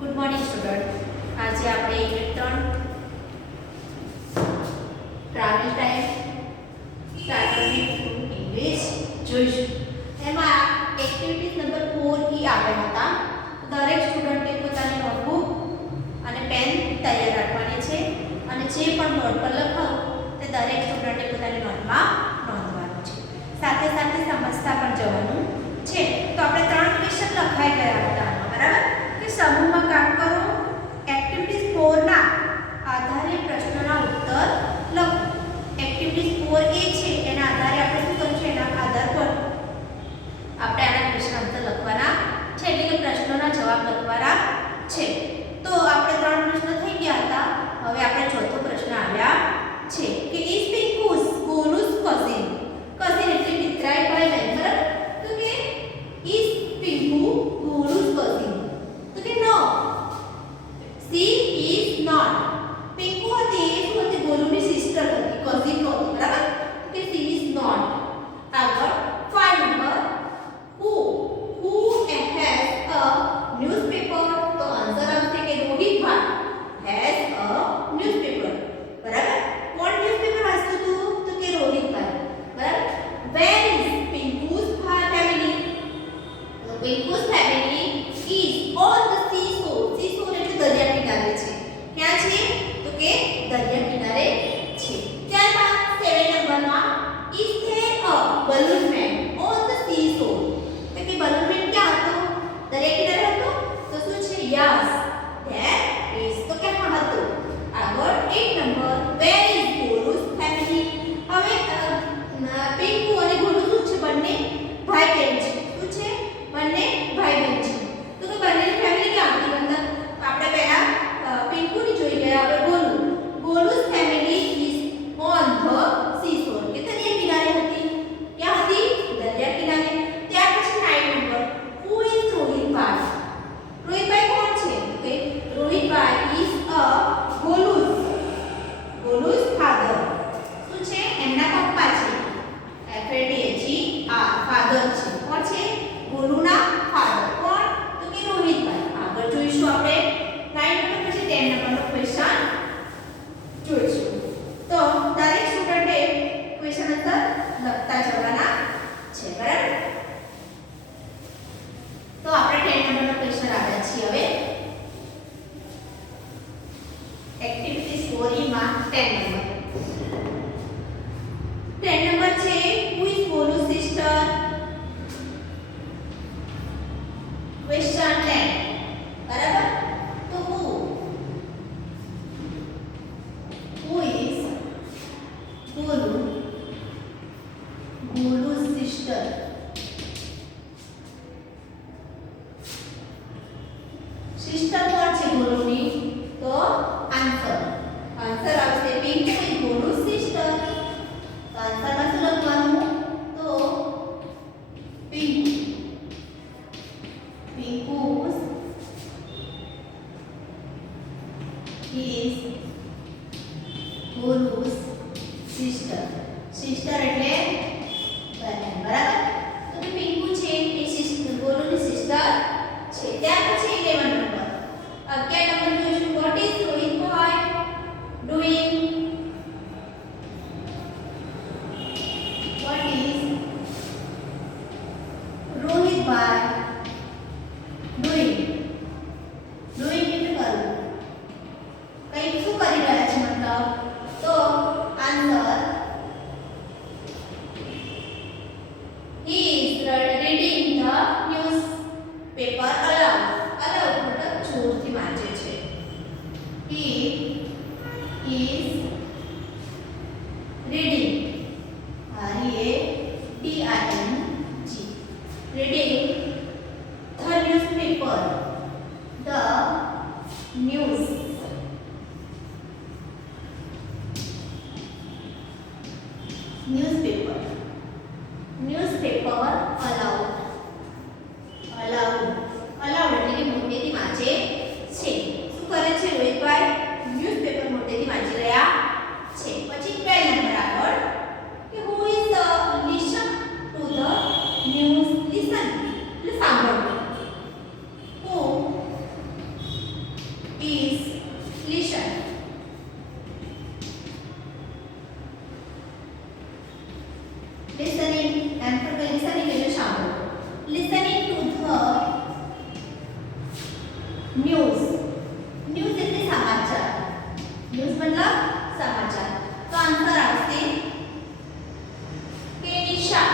Good morning student. આજે આપણે unit 3 travel time starter with English જોઈશું. એમાં એક્ટિવિટીઝ નંબર 4 આવ્યા હતા. દરેક સ્ટુડન્ટે પોતાની નોટબુક અને પેન તૈયાર રાખવાની છે અને જે પણ બોર્ડ પર લખાવું તે દરેક સ્ટુડન્ટે પોતાની નોટમાં નોંધવાનું છે. સાથે સાથે સમજતા પણ જવાનું છે. તો આપણે 3 ક્વેશ્ચન લખાઈ ગયા હતા, બરાબર? કે સમૂહમાં કામ કરો, એક્ટિવિટીઝ 4 ના આધારે પ્રશ્નોના ઉત્તર લખો. એક્ટિવિટીઝ 4A છે એના આધારે આપણે શું કરશું, એના આધાર પર આપણે આના ક્વેશ્ચન આન્સર લખવાના છે, એટલે કે પ્રશ્નોના જવાબ લખવાના છે. તો આપણે 3 પ્રશ્નો થઈ ગયા હતા. હવે આપણે ચોથો પ્રશ્ન આવ્યા છે કે is Pinku's Golu's cousin. Cousin એટલે મિત્રાય ભાઈ બહેન, બરાબર? તો કે ઇઝ પિંકુ ગોલુસ કઝિન. તો કે નો, સી ઇઝ નોટ. પિંકુ હતી એ શું હતી, ગોલુની સિસ્ટર હતી, કઝિન નહોતી, બરાબર? તો કે સી ઇઝ નોટ. આગળ 5 નંબર, who has a newspaper. તો આન્સર આવશે કે રોહિતભાઈ has a newspaper, બરાબર? કોણ ન્યૂઝપેપર વાંચતું હતું, તો કે રોહિતભાઈ, બરાબર? where is Pinku's family. તો Pinku's family is on the seashore. seashore એટલે દરિયા કિનારે છે. ક્યાં છે, તો કે દરિયા કિનારે છે. ત્યારબાદ 7 નંબરમાં is there a balloon man on the seashore. તો કે balloon man ક્યાં હતો, દરિયા કિનારે હતો. તો શું છે, yes there is. તો કે હા હતો. આગળ 8 number, where is Golu's family. હવે પિંકુ અને ગોલુ શું છે, બંને ભાઈ બહેન છે. શું છે, બંને ભાઈ બહેન છે. તો કે બંનેની ફેમિલી ક્યાં હતી, મતલબ આપણે પહેલા પિંકુની જોઈ ગયા, હવે ગોલુ's family is on the seashore. કે દરિયા કિનારે હતી. ક્યાં હતી, દરિયા કિનારે. ત્યાર પછી 9 નંબર, who is રોહિતભાઈ. રોહિતભાઈ કોણ છે, કે રોહિતભાઈ is a ગોલુ's father. શું છે, એમના પપ્પા છે. FADHER ફાધર છે. કોણ છે, ગોલુના ફાધર. કોણ, તો કે રોહિતભાઈ. આગળ જોઈશું આપણે 9 નંબર પછી 10 નંબરનો ક્વેશ્ચન જોઈશું. તો દરેક સ્ટુડન્ટે ક્વેશ્ચન આન્સર લખતા જવાના છે, બરાબર? તો આપણે 10 નંબરનો ક્વેશ્ચન આવ્યા છીએ. હવે એક્ટિવિટી 4 માં 10 નંબર છે, who is Golu's sister. Question 10, બરાબર? તો who is Golu's sister. Sister કોણ છે ગોલુની, તો આન્સર આવશે પિંકુ ઇઝ ગોલુ's sister. તો આન્સરમાં શું લખવાનું, તો પિંકુ is ગોલુ's sister. સિસ્ટર એટલે બહેન, બરાબર? તો કે પિંકુ છે એ ગોલુની સિસ્ટર છે. ત્યાર પછી 11 નંબર, 11 નંબર જોઈશું. what is Rohitbhai doing. what is Rohitbhai doing. doing એટલે કરવું, કંઈક શું કરી રહ્યા છે, મતલબ. તો answer he is reading the newspaper aloud. aloud મતલબ જોરથી વાંચે છે. he is reading, READING, reading the newspaper. the newspaper aloud. એટલે કે મોટેથી વાંચે છે. શું કરે છે રોહિતભાઈ, ન્યૂઝપેપર મોટેથી વાંચી રહ્યા છે. પછી 12 નંબર આગળ કે who is listen to the news. listen એટલે સાંભળવું. who news. न्यूज એટલે સમાચાર, न्यूज मतलब સમાચાર। તો આન્સર આવશે કે નિશા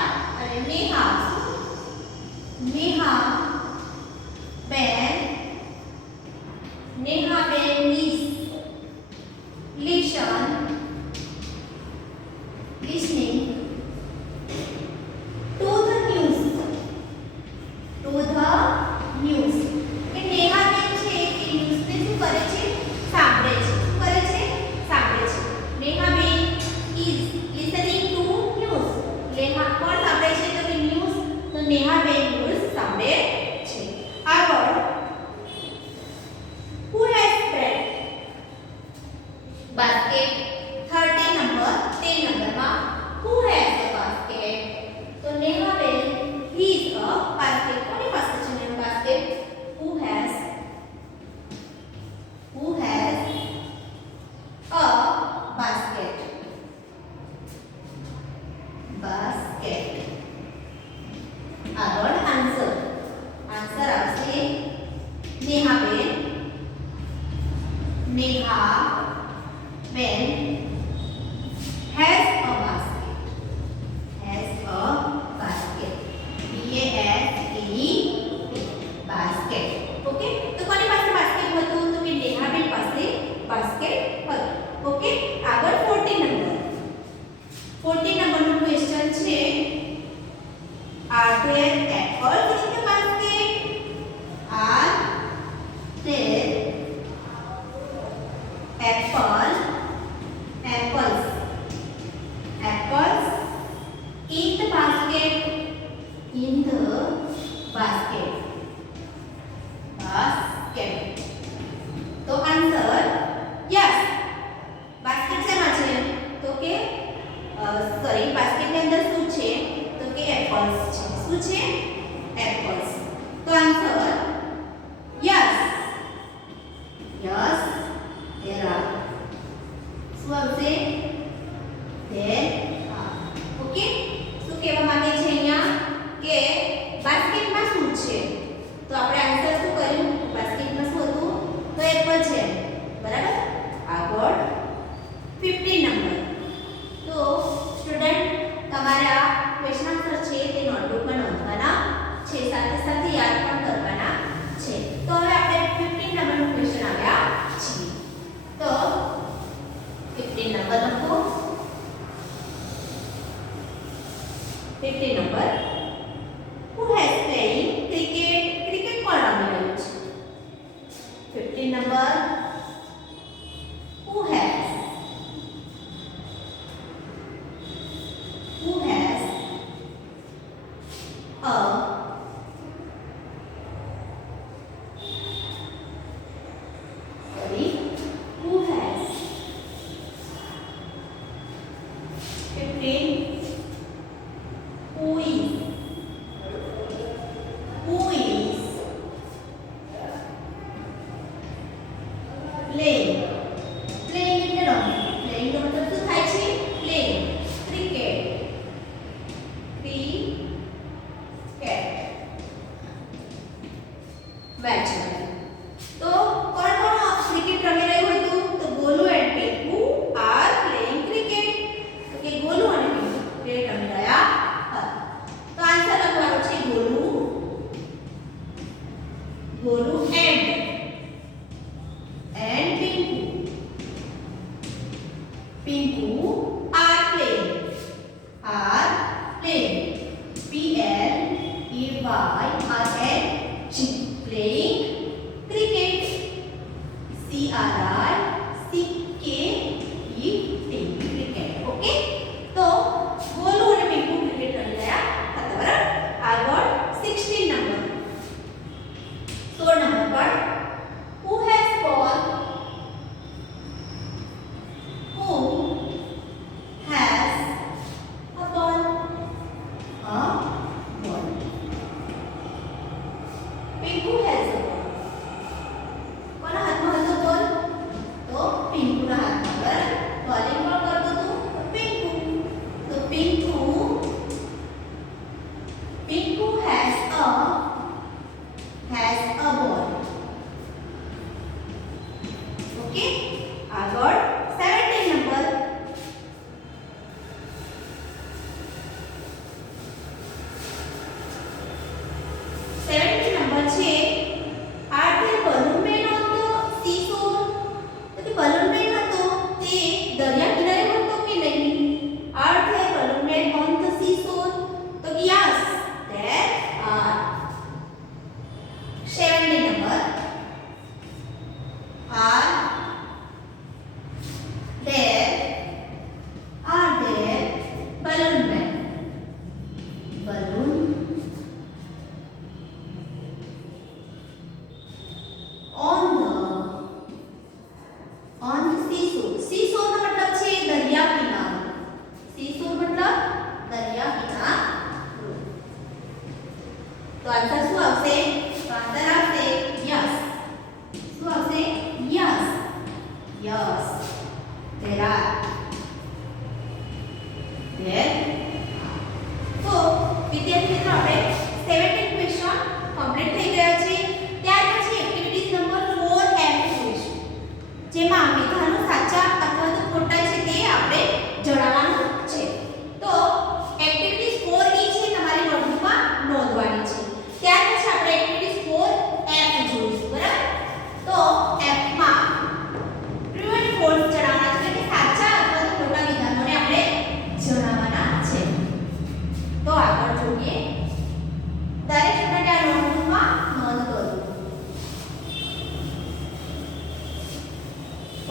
અને નેહા, નેહા બેન, નેહા બેન listen, listening to the news, to the news। કે નેહા બેન છે એ ન્યૂઝ ને શું કરે છે? સાંભળે છે। શું કરે છે? સાંભળે છે। નેહા બેન is listening to news। Neha કોણ સાંભળે છે? તો કે ન્યૂઝ। તો નેહા બેન ન્યૂઝ સાંભળે છે। આગળ who has spread basket 30 number 10 નંબરમાં who has a basket? તો નેહા બેન is a basket। કોની પાસે છે ને basket? who has a basket, basket। આગળ આન્સર આવશે નેહા બેન, નેહા બેન has a basket, has a basket, B-A-S-K-E basket। Okay, તો કોની પાસે બાસ્કેટ હતું? તો કે નેહા બેન પાસે બાસ્કેટ હતું। ઓકે, આગળ 40 નંબર, 40 નંબરનો ક્વેશ્ચન છે are there apples in the basket? Are there apples in the basket? In the basket, basket। તો આન્સર યસ। બાસ્કેટ શેમાં છે? તો કે સોરી, બાસ્કેટની અંદર શું છે? તો કે એપલ્સ છે। શું છે? એપલ્સ। તો answer yes, yes there are। શું આવશે? there are। ઓકે, શું કહેવા માંગે છે અહીંયા કે બાસ્કેટમાં શું છે? તો આપણે આન્સર શું કર્યું? બાસ્કેટમાં શું હતું? તો એપલ છે, બરાબર। આગળ 15 નંબર। તો સ્ટુડન્ટ તમારે આ ક્વેશ્ચન આન્સર છે તે નોટબુકમાં નોંધવાના છે, સાથે સાથે યાદ પણ કરવાના છે। તો હવે આપણે 15 નંબરનો ક્વેશ્ચન આવ્યા છીએ। તો 15 નંબર લખો। 15 number who has playing cricket? Cricket કોણ રમી રહ્યું છે? 15 number who has a sorry, who has 15 who is playing, playing એટલે રમવું। playing નો મતલબ શું થાય છે? playing, cricket, cricket match. તો કોણ કોણ ક્રિકેટ રમી રહ્યું હતું? તો Golu and Pinku are playing cricket. તો કે ગોલુ અને પિંકુ ક્રિકેટ રમી રહ્યા હતા। તો આન્સર લખવાનો છે Golu, Golu and Pinku, Pinku are playing, P-L-A-Y-R-N-G playing cricket, C-R-I-C-K-E-T cricket। Okay, તો ગોલુ અને પિંકુ ક્રિકેટ રમી રહ્યા હતા, બરાબર। આગળ 16 નંબર, 16 નંબર પર who has ball? Who has a ball? A ball। Pinku has a ball। કોના હાથમાં હતો બોલ? તો પિંકુના હાથમાં, બરાબર। બોલિંગ કોણ કરતું હતું? તો પિંકુ। તો પિંકુ has a ball।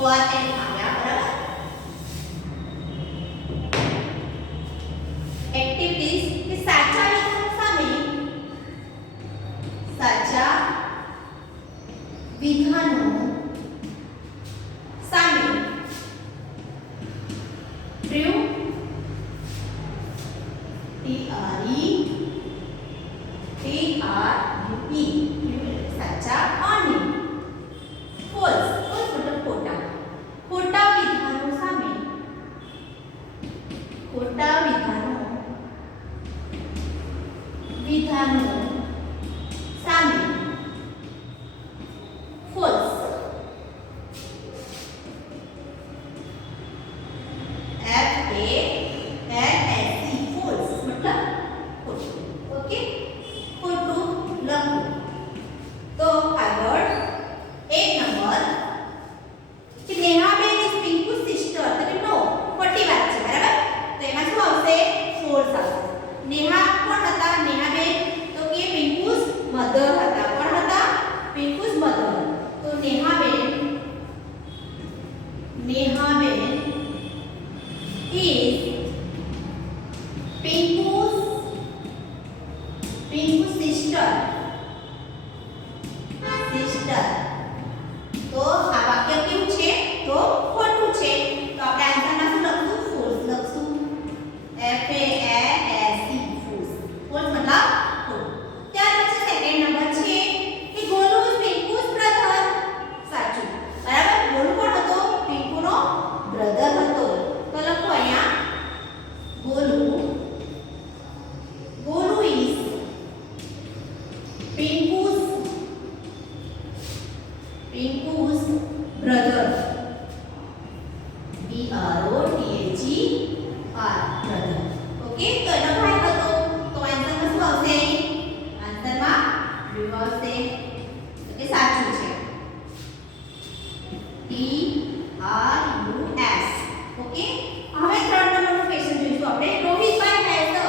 ફોર એન આવ્યા બરાબર. એક્ટિવિટીઝ કે સાચા વિધાનો સામે સાચા વિધાનો સામે ટ્રુ TRUE સાચા અને ફોલ્સ મતલબ ખોટા વિધાનો સામે ખોટા વિધાનો સામે ફોલ્સ FALSE ફોલ્સ મતલબ ખોટું. ઓકે ખોટું લખો. તો આગળ એક નંબર કે નેહાબેન ઇઝ પિંકુ સિસ્ટર એટલે નો ખોટી વાત છે બરાબર. તો એમાં શું આવશે ફોલ્સ આવશે. નેહા કોણ હતા નેહાબેન તો કે પિંકુસ મધર હતા. કોણ હતા પિંકુસ મધર. તો નેહાબેન is Pinku's sister. તો આ વાક્ય કેવું છે તો ખોટું છે. તો આપણે આન્સરમાં શું લખશું ફોલ્સ લખશું. FALSE ફોલ્સ મતલબ ખોટું. ત્યાર પછી સેકન્ડ નંબર છે કે ગોલુ ઇઝ પિંકુ's brother. સાચું બરાબર. ગોલુ કોણ હતો પિંકુનો બ્રધર હતો. તો લખો અહીંયા Golu is Pinku's brother. brother. Okay તો એનો ભાઈ હતો. તો આન્સરમાં શું આવશે આન્સરમાં ટ્રુ આવશે. ઓકે સાચું છે TRUS. ઓકે હવે થર્ડ નંબરનો ક્વેશ્ચન જોઈશું આપણે. રોહિતભાઈ હેઝ અ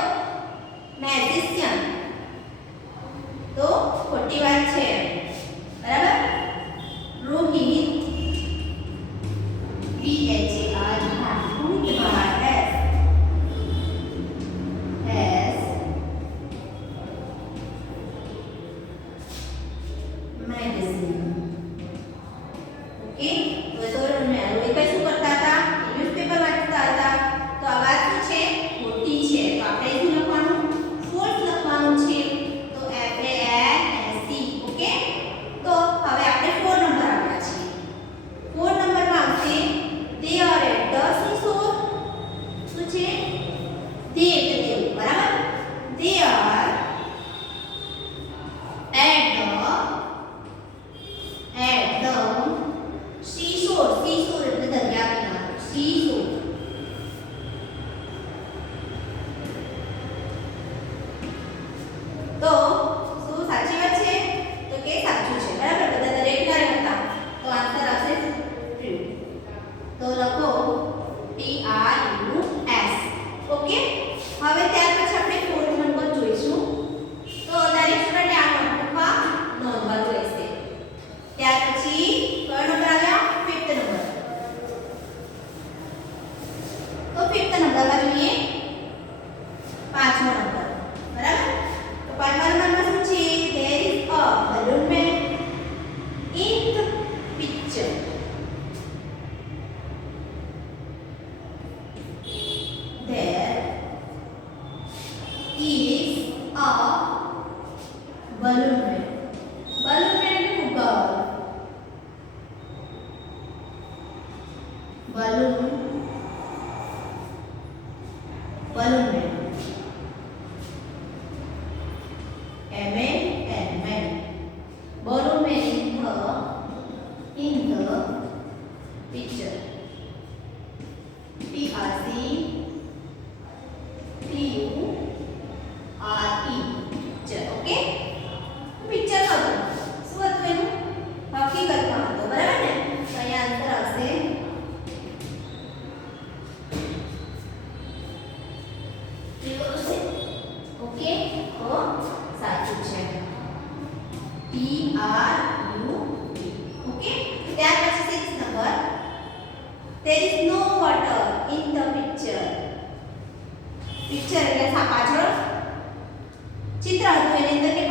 મેજિશિયન. તો ખોટી વાત છે બરાબર. Rohit there is no water in the picture. Picture એટલે પાછળ ચિત્ર હતું એની અંદર કે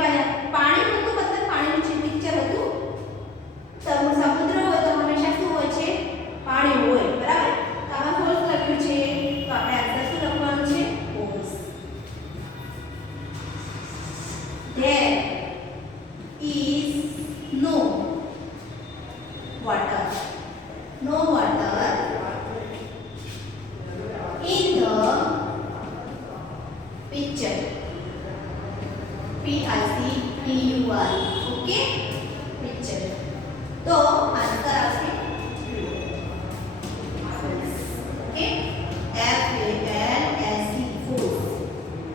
પાણી હતું મતલબ પાણીનું જે પિક્ચર હતું સમુદ્ર હોય તો હંમેશા શું હોય છે પાણી હોય બરાબર તો આમાં ફોલ્સ લખ્યું છે તો આપણે આન્સર શું લખવાનું છે false there is no water in the picture picture okay picture तो आंसर આવશે ઓકે FALSE ફૂલ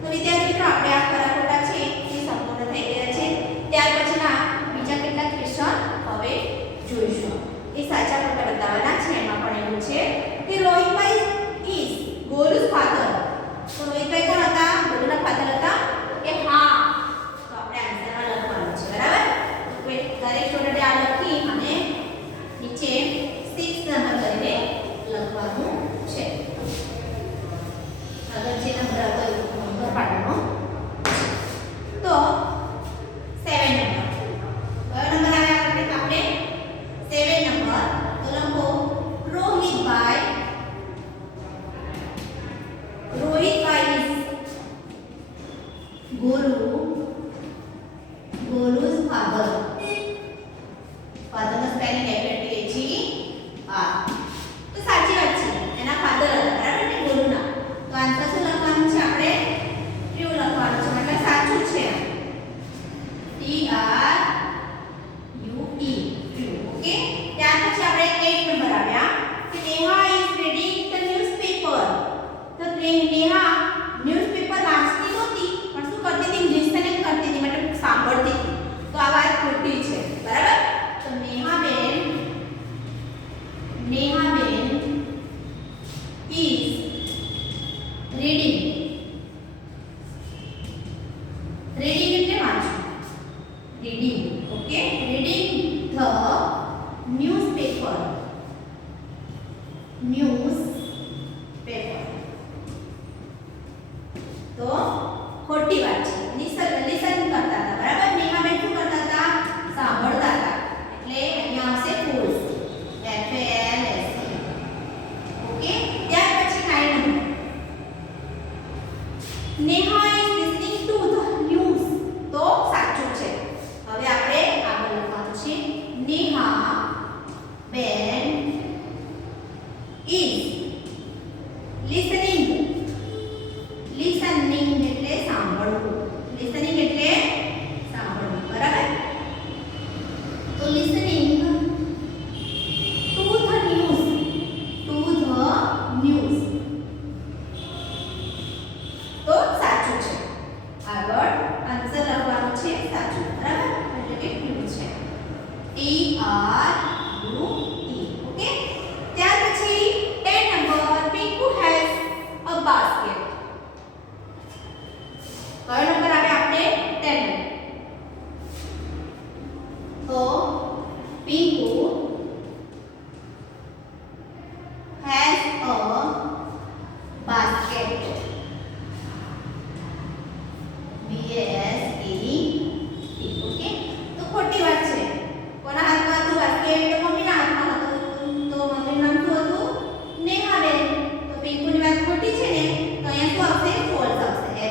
તો વિદ્યાર્થી મિત્રો આપણે આ ખરા ખોટા છે એ સંપૂર્ણ થઈ ગયા છે ત્યાર પછીના બીજા કેટલાક ક્વેશ્ચન હવે જોઈશું એ સાચા ખોટા બતાવવાના છે એમાં પણ એવું છે કે રોહિતભાઈ ઇઝ ગોલુ's father તો રોહિતભાઈ કોણ હતા ગોલુના ફાધર હતા કે હા તો આપણે આન્સરમાં લખવાનું છે બરાબર તો દરેક સ્ટુડન્ટે આ લખી અને નીચે 6 નંબર કરીને લખવાનું છે આગળ જે નંબર હતો એ નંબર પાડવાનો તો 7 નંબર કયો નંબર આવ્યા આપણે 7 નંબર તો લખો રોહિતભાઈ is Golu's father નો સ્પેલિંગ FATHER તો સાચી વાત છે એના ફાધર હતા બરાબર ને ગોલુના તો આન્સર શું લખવાનું છે આપણે ટ્રુ લખવાનું છે એટલે સાચું છે TRUE ટ્રુ ઓકે ત્યાર પછી આપણે 8 નંબર આવ્યા કે Neha is reading the newspaper તો નેહા ન્યૂઝપેપર વાંચતી નહોતી પણ શું કરતી હતી લિસનિંગ કરતી હતી મતલબ સાંભળતી હતી તો આ વાત ખોટી છે બરાબર તો નેહાબેન is reading એટલે વાંચવું reading okay reading the newspaper તો ખોટી વાત છે લિસન કરતા હતા બરાબર નેહાબેન શું કરતા હતા સાંભળતા હતા એટલે અહીંયા આવશે ફોલ્સ FALSE ઓકે ત્યાર પછી 9 number Neha is listening to the news તો સાચું છે હવે આપણે આગળ લખવાનું છે નેહા બેન ઇઝ લિસનિંગ એટલે સાંભળવું લિસનિંગ એટલે સાંભળવું બરાબર તો લિસનિંગ ટુ ધ ન્યૂઝ તો સાચું છે આગળ આન્સર લખવાનું છે સાચું બરાબર એટલે કે ટ્રુ છે TRUE ઓકે ત્યાર પછી 10 number Pinku has a basket કયો નંબર આવે આપણે 10 તો Pinku has a basket okay તો ખોટી વાત છે કોના હાથમાં હતું બાસ્કેટ તો મમ્મીના હાથમાં હતું તો મમ્મીનું નામ શું હતું નેહાબેન તો પિંકુની વાત ખોટી છે ને તો અહીંયા શું આવશે ફોલ્સ આવશે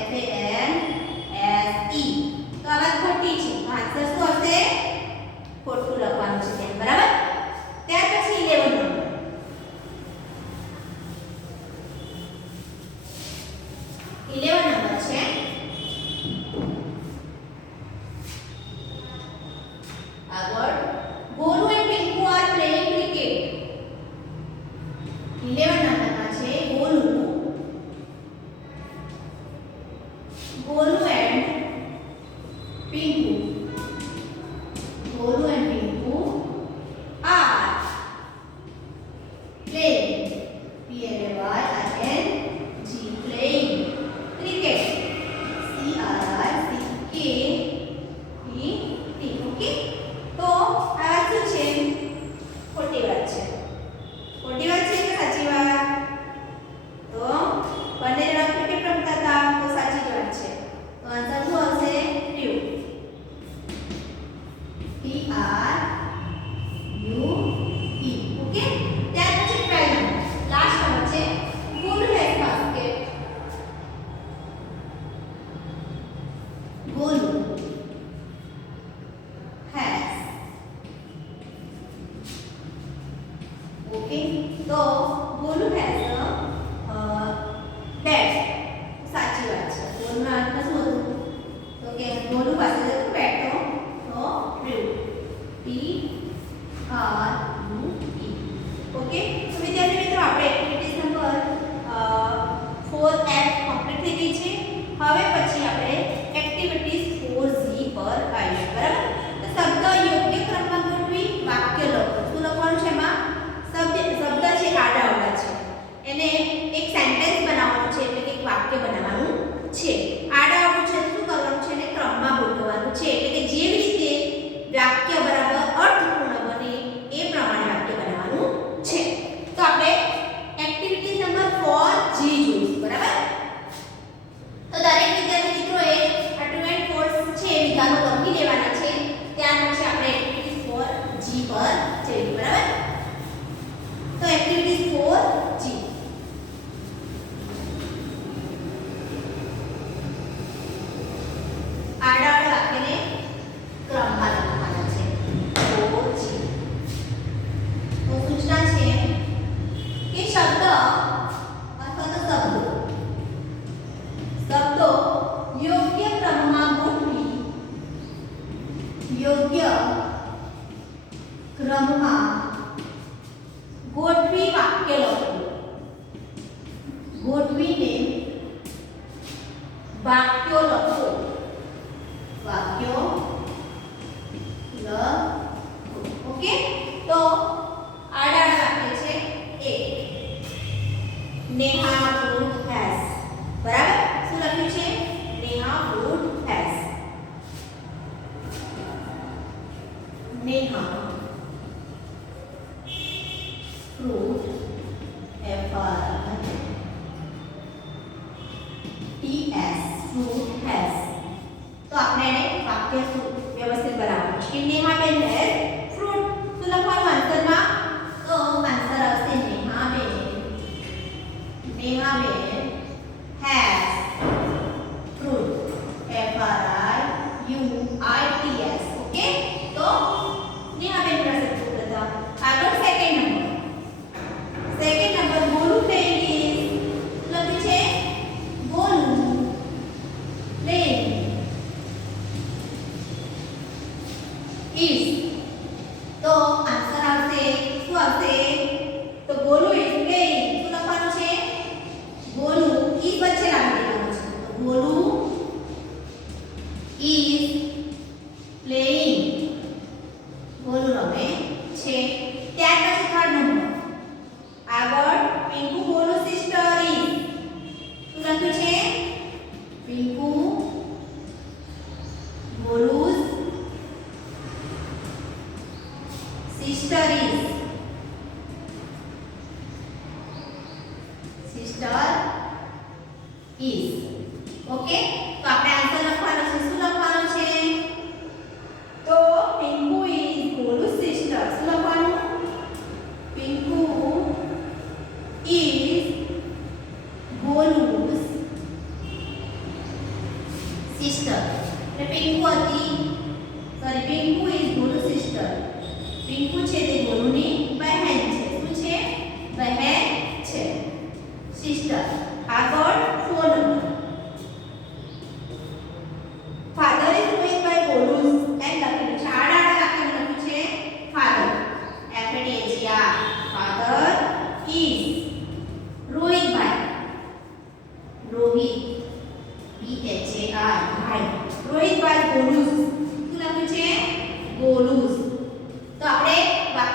FALSE તો આ વાત ખોટી છે તો આન્સર શું આવશે ખોટું લખવાનું છે ત્યાં બરાબર ત્યાર પછી 11 નંબર 11 નંબર છે આગળ Golu and Pinku are playing cricket 11 નંબરમાં છે ગોલુ એન્ડ પિંકુ ઓકે તો ગોલુ હેઝ અ બેટ સાચી વાત છે ગોલુના હાથમાં શું હતું તો કે ગોલુ પાસે હતું બેટ તો true T R U E okay તો વિદ્યાર્થી મિત્રો આપણે એક્ટિવિટીઝ નંબર 4F કમ્પ્લીટ થઈ ગઈ છે હવે પછી આપણે એક્ટિવિટીઝ 4G પર આવીશું બરાબર તો શબ્દ યોગ્ય ક્રમમાં ગોઠવી વાક્ય લખો શું લખવાનું છે એમાં શબ્દ છે આડાઅવળા છે એને એક સેન્ટેન્સ બનાવવાનું છે એટલે કે એક વાક્ય બનાવવાનું છે આડાઅવળું છે તો શું કરવાનું છે એને ક્રમમાં ગોઠવવાનું છે એટલે કે જેવી રીતે વાક્ય બરાબર અર્થપૂર્ણ બને એ પ્રમાણે વાક્ય બનાવવાનું છે તો આપણે એક્ટિવિટી નંબર 4G જોઈશું બરાબર તો દરેક વિદ્યાર્થી મિત્રોએ આ ટ્રુ એન્ડ ફોલ્સ છે વિધાનો લખી લેવાના છે ત્યાર પછી આપણે એક્ટિવિટી 4G પર જઈશું બરાબર તો એક્ટિવિટી 4G આડાઅવળા વાક્યને ક્રમમાં લખવાના છે 4G તો સૂચના છે કે શબ્દ અથવા તો શબ્દો યોગ્ય ક્રમમાં ગોઠવી વાક્ય લખો ગોઠવીને વાક્યો લખો ઓકે તો આડાઅવળા વાક્ય છે એક નેહા ફ્રૂટ હેઝ બરાબર શું લખ્યું છે Neha fruit has Neha fruit FRUITS fruit has તો આપણે એને વાક્ય વ્યવસ્થિત બનાવવાનું છે કે નેહાબેન હેઝ ફ્રૂટ શું લખવાનું આન્સરમાં તો આન્સર આવશે નેહાબેન has fruit FRUITS ઓકે તો નેહાબેન પાસે ફ્રૂટ હતા આગળ સેકન્ડ નંબર ગોલુ પ્લેઇંગ લખ્યું છે ગોલુ પ્લેઇંગ is તો આન્સર આવશે શું આવશે તો ગોલુ is playing શું લખવાનું છે ગોલુ is વચ્ચે લાગી દેવાનું છે તો ગોલુ is playing ગોલુ રમે છે ત્યાર પછી થર્ડ નંબર આગળ પિંકુ ગોલુ સિસ્ટર is શું લખ્યું છે પિંકુ ગોલુ's sister is ઓકે તો આપણે આન્સર લખવાનો છે શું લખવાનો છે તો પિંકુ is ગોલુ's sister શું લખવાનું પિંકુ is ગોલુ's sister એટલે પિંકુ is ગોલુ's sister પિંકુ છે તે ગોલુની બહેન છે શું છે બહેન છે સિસ્ટર આગળ 4 number father is Rohit by ગોલુસ એમ લખેલું છે આડાઅવળા વાક્યમાં લખ્યું છે father FADHER father is Rohit ભાઈ ભાઈ રોહિત બાય ગોલુસ શું લખ્યું છે ગોલુસ તો આપણે વાક્ય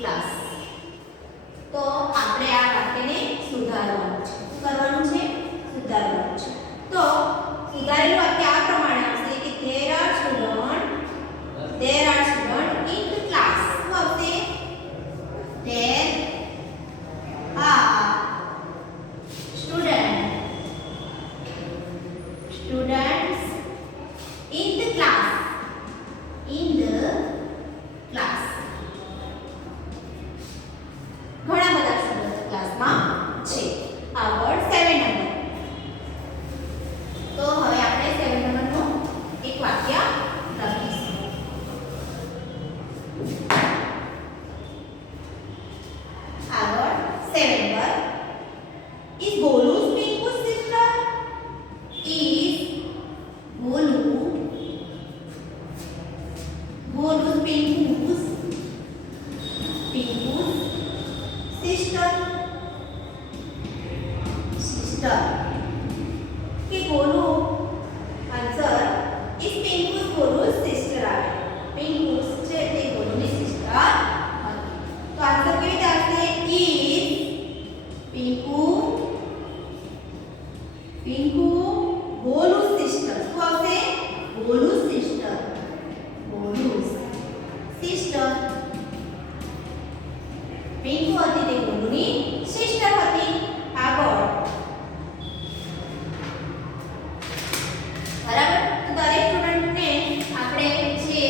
ક્લાસ. તો આપણે આ વાક્યને સુધારવાનું છે. શું કરવાનું છે? સુધારવાનું છે. તો સુધારેલું વાક્ય આ પ્રમાણે આવશે કે there are students in the class. શું આવશે? there are students in the class. ઘણા બધા સ્ટુડન્ટ ક્લાસમાં છે. આગળ 7 નંબર. તો હવે આપણે 7 નંબરનું એક વાક્ય લખીશું. આગળ 7 number. Is Bolu's Pinku's sister? Is Bolu's Pinku's sister. કે બોલુ answer is Pinku's Bolu's sister આવે. Pinku's છે તે બોલુની સિસ્ટર હતી. તો આન્સર કેવી રીતે આવશે? is Pinku Bolu's sister. શું આવશે? Bolu's sister. પિંકુ હતી તે બોલુની સિસ્ટર હતી. આગળ બરાબર. તો દરેક સ્ટુડન્ટને આપણે જે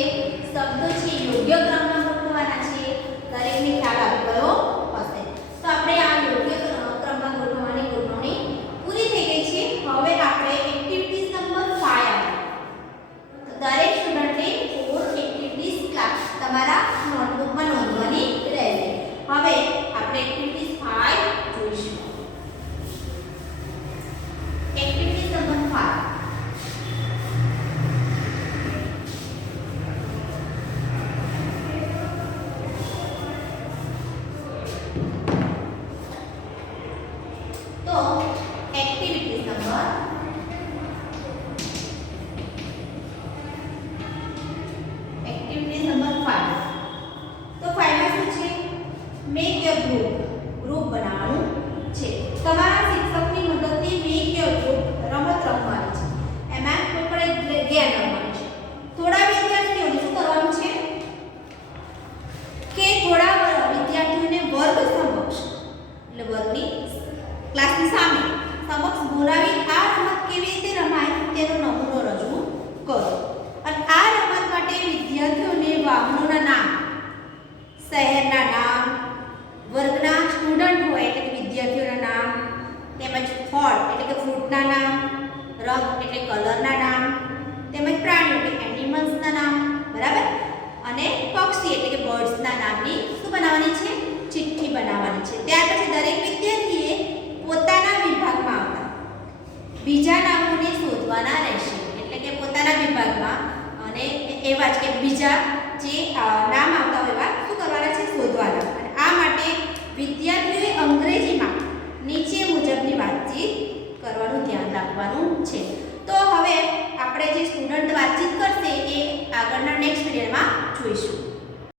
શબ્દો છે યોગ્ય ક્રમમાં ગોઠવવાના છે. દરેકને ખ્યાલ આવી ગયો હશે. તો આપણે આ યોગ્ય ક્રમમાં ગોઠવવાની ગોઠવણી પૂરી થઈ ગઈ છે. હવે આપણે એક્ટિવિટીઝ નંબર 5 આવે. તો દરેક સ્ટુડન્ટને 4 એક્ટિવિટીઝ ક્લાસ તમારા નોટબુકમાં નોંધવાની રહેશે. હવે આપણે એક્ટિવિટીઝ 5 જોઈશું. Activities number 5. તો એક્ટિવિટીઝ નંબર 5. તો 5 માં શું છે? મેક યોર ગ્રુપ બનાવવાનું છે. તમારા શિક્ષકની મદદથી મેક યોર ગ્રુપ રમત રમવાની છે. એમાં કોઈ પણ એક ગેમ રમવાની છે. થોડા વિદ્યાર્થીઓને શું કરવાનું છે કે થોડા વિદ્યાર્થીઓને વર્ગ સમક્ષ એટલે વર્ગની ક્લાસની સામે સમક્ષ બોલાવી આ રમત કેવી રીતે રમાય તેનો નમૂનો રજૂ કરો. અને આ રમત માટે વિદ્યાર્થીઓને વાહનોના નામ, શહેરના નામ, વર્ગના સ્ટુડન્ટ હોય એટલે કે વિદ્યાર્થીઓના નામ, તેમજ ફળ એટલે કે ફ્રૂટના નામ, રંગ એટલે કલરના નામ, તેમજ પ્રાણીઓ એટલે એનિમલ્સના નામ, બરાબર. અને પક્ષી એટલે કે બર્ડ્સના નામની શું બનાવવાની છે? ચિઠ્ઠી બનાવવાની છે. ત્યાર પછી દરેક વિદ્યાર્થીએ પોતાના વિભાગમાં આવતા બીજા નામોને શોધવાના રહેશે. એટલે કે પોતાના વિભાગમાં અને એવા જ કે બીજા જે નામ આવતા હોય એવા શું કરવાના છે? શોધવાના. અને આ માટે વિદ્યાર્થીઓએ અંગ્રેજીમાં નીચે મુજબની વાતચીત કરવાનું ધ્યાન રાખવાનું છે. તો હવે આપણે જે સ્ટુડન્ટ વાતચીત કરશે એ આગળના નેક્સ્ટ પીરિયડમાં જોઈશું.